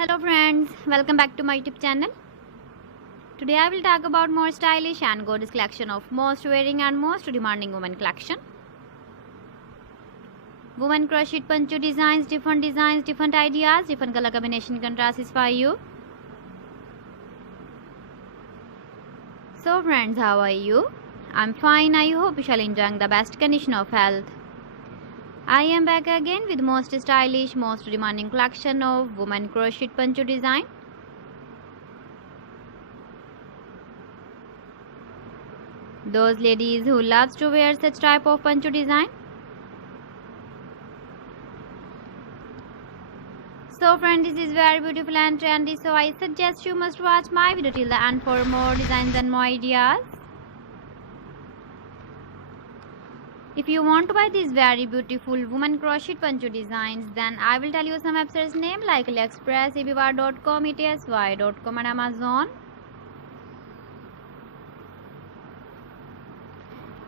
Hello friends, welcome back to my YouTube channel. Today I will talk about more stylish and gorgeous collection of most wearing and most demanding women collection. Women crochet poncho designs, different ideas, different color combination contrasts for you. So friends, how are you? I'm fine. I hope you shall enjoying the best condition of health. I am back again with most stylish, most demanding collection of women crochet poncho design. Those ladies who loves to wear such type of poncho design. So friend, this is very beautiful and trendy, so I suggest you must watch my video till the end for more designs and more ideas. If you want to buy these very beautiful woman crochet poncho designs, then I will tell you some websites name like AliExpress, eBay.com, etsy.com and Amazon.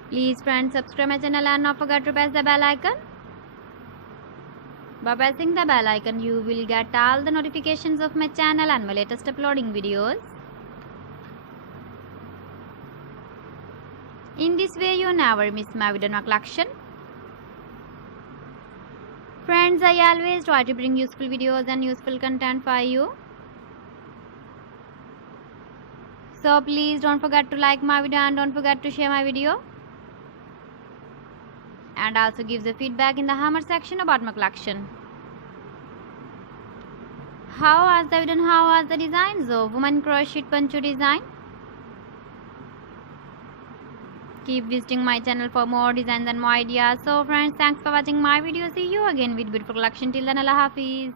Please friends, subscribe my channel and not forget to press the bell icon. By pressing the bell icon, you will get all the notifications of my channel and my latest uploading videos. In this way, you never miss my video or collection. Friends, I always try to bring useful videos and useful content for you. So please don't forget to like my video and don't forget to share my video. And also give the feedback in the comment section about my collection. How was the video and how was the designs of woman crochet poncho design? Keep visiting my channel for more designs and more ideas. So friends, thanks for watching my video. See you again with beautiful collection. Till then, Allah Hafiz.